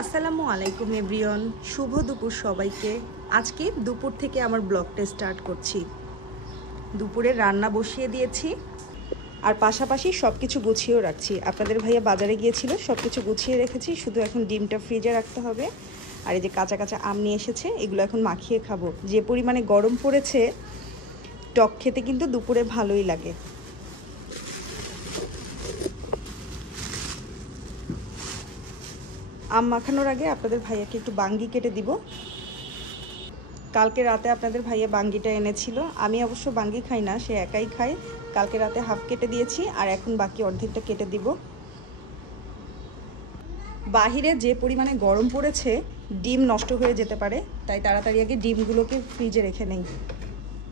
আসসালামু আলাইকুম এভরিওয়ান, শুভ দুপুর সবাইকে। আজকে দুপুর থেকে আমার ব্লগটা স্টার্ট করছি। দুপুরে রান্না বসিয়ে দিয়েছি আর পাশাপাশি সব কিছু গুছিয়েও রাখছি। আপনাদের ভাইয়া বাজারে গিয়েছিল, সব কিছু গুছিয়ে রেখেছি, শুধু এখন ডিমটা ফ্রিজে রাখতে হবে। আর এই যে কাঁচা কাঁচা আম নিয়ে এসেছে, এগুলো এখন মাখিয়ে খাবো। যে পরিমাণে গরম পড়েছে, টক খেতে কিন্তু দুপুরে ভালোই লাগে। আম মাখানোর আগে আপনাদের ভাইয়াকে একটু বাঙ্গি কেটে দিব। কালকে রাতে আপনাদের ভাইয়া বাঙ্গিটা এনেছিল, আমি অবশ্য বাঙ্গি খাই না, সে একাই খায়। কালকে রাতে হাফ কেটে দিয়েছি আর এখন বাকি অর্ধেকটা কেটে দিব। বাহিরে যে পরিমাণে গরম পড়েছে, ডিম নষ্ট হয়ে যেতে পারে, তাই তাড়াতাড়ি আগে ডিমগুলোকে ফ্রিজে রেখে নেই,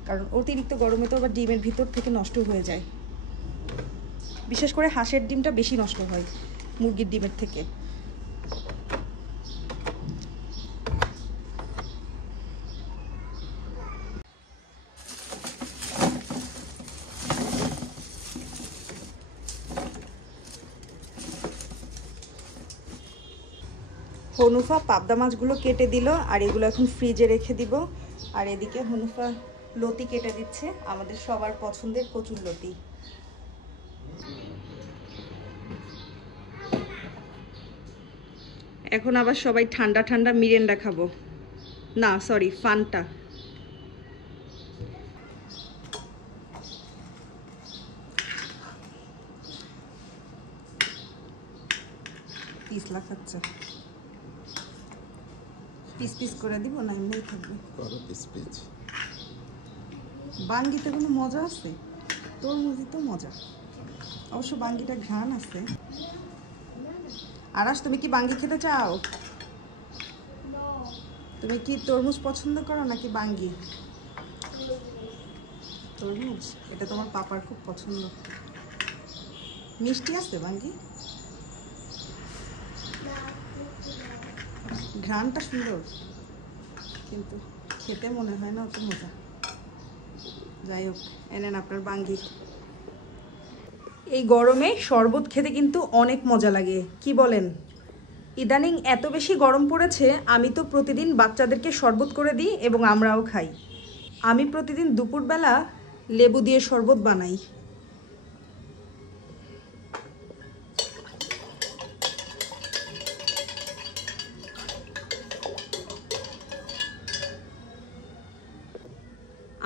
কারণ অতিরিক্ত গরমে তো আবার ডিমের ভিতর থেকে নষ্ট হয়ে যায়। বিশেষ করে হাঁসের ডিমটা বেশি নষ্ট হয় মুরগির ডিমের থেকে। হনুফা পাবদা মাছগুলো কেটে দিল আর এগুলো এখন ফ্রিজে রেখে দিব। আর এদিকে হনুফা লতি কেটে দিচ্ছে, আমাদের সবার পছন্দের কচুর লতি। এখন আবার সবাই ঠান্ডা ঠান্ডা মিরেন্ডা খাবো, না সরি ফান্টা। পিছলা খাচ্ছে, পিস পিস করে দিব না এমনি থাকবে? বাঙ্গিতে কোনো মজা আছে? তরমুজি তো মজা, অবশ্য বাঙ্গিটা ঘ্রাণ আছে। আরাস, তুমি কি বাঙ্গি খেতে চাও? তুমি কি তরমুজ পছন্দ করো নাকি বাঙ্গি? তরমুজ, এটা তোমার পাপার খুব পছন্দ। মিষ্টি আছে বাঙ্গি, ঘ্রাণটা সুন্দর, কিন্তু খেতে মনে হয় না অত মজা। যাই হোক, এনেন আপনার বাঙ্গি। এই গরমে শরবত খেতে কিন্তু অনেক মজা লাগে, কি বলেন? ইদানিং এত বেশি গরম পড়েছে, আমি তো প্রতিদিন বাচ্চাদেরকে শরবত করে দিই এবং আমরাও খাই। আমি প্রতিদিন দুপুরবেলা লেবু দিয়ে শরবত বানাই।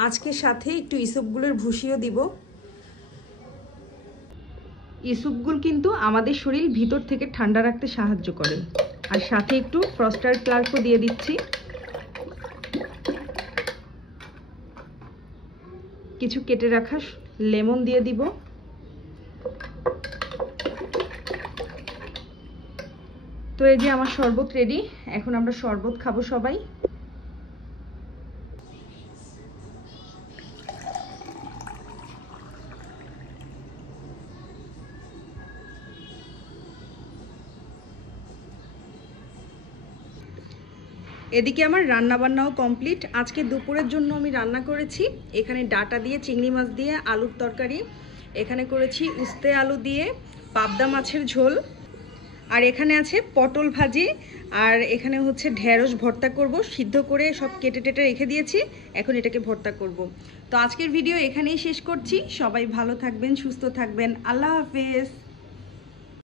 আজকে সাথে একটু ইসবগুলের ভুসিও দিব। ইসবগুল কিন্তু আমাদের শরীর ভিতর থেকে ঠান্ডা রাখতে সাহায্য করে। আর সাথে একটু ফ্রস্টার ক্লার্কও দিয়ে দিচ্ছি। কিছু কেটে রাখা লেমন দিয়ে দিব। তো এই যে আমার শরবত রেডি, এখন আমরা শরবত খাবো সবাই। এদিকে আমার রান্না বান্নাও কমপ্লিট। আজকে দুপুরের জন্য আমি রান্না করেছি এখানে ডাটা দিয়ে চিংড়ি মাছ দিয়ে আলুর তরকারি, এখানে করেছি উস্তে আলু দিয়ে পাবদা মাছের ঝোল, আর এখানে আছে পটল ভাজি, আর এখানে হচ্ছে ঢেঁড়স ভর্তা করব। সিদ্ধ করে সব কেটে টেটে রেখে দিয়েছি, এখন এটাকে ভর্তা করব। তো আজকের ভিডিও এখানেই শেষ করছি। সবাই ভালো থাকবেন, সুস্থ থাকবেন, আল্লাহ হাফেজ।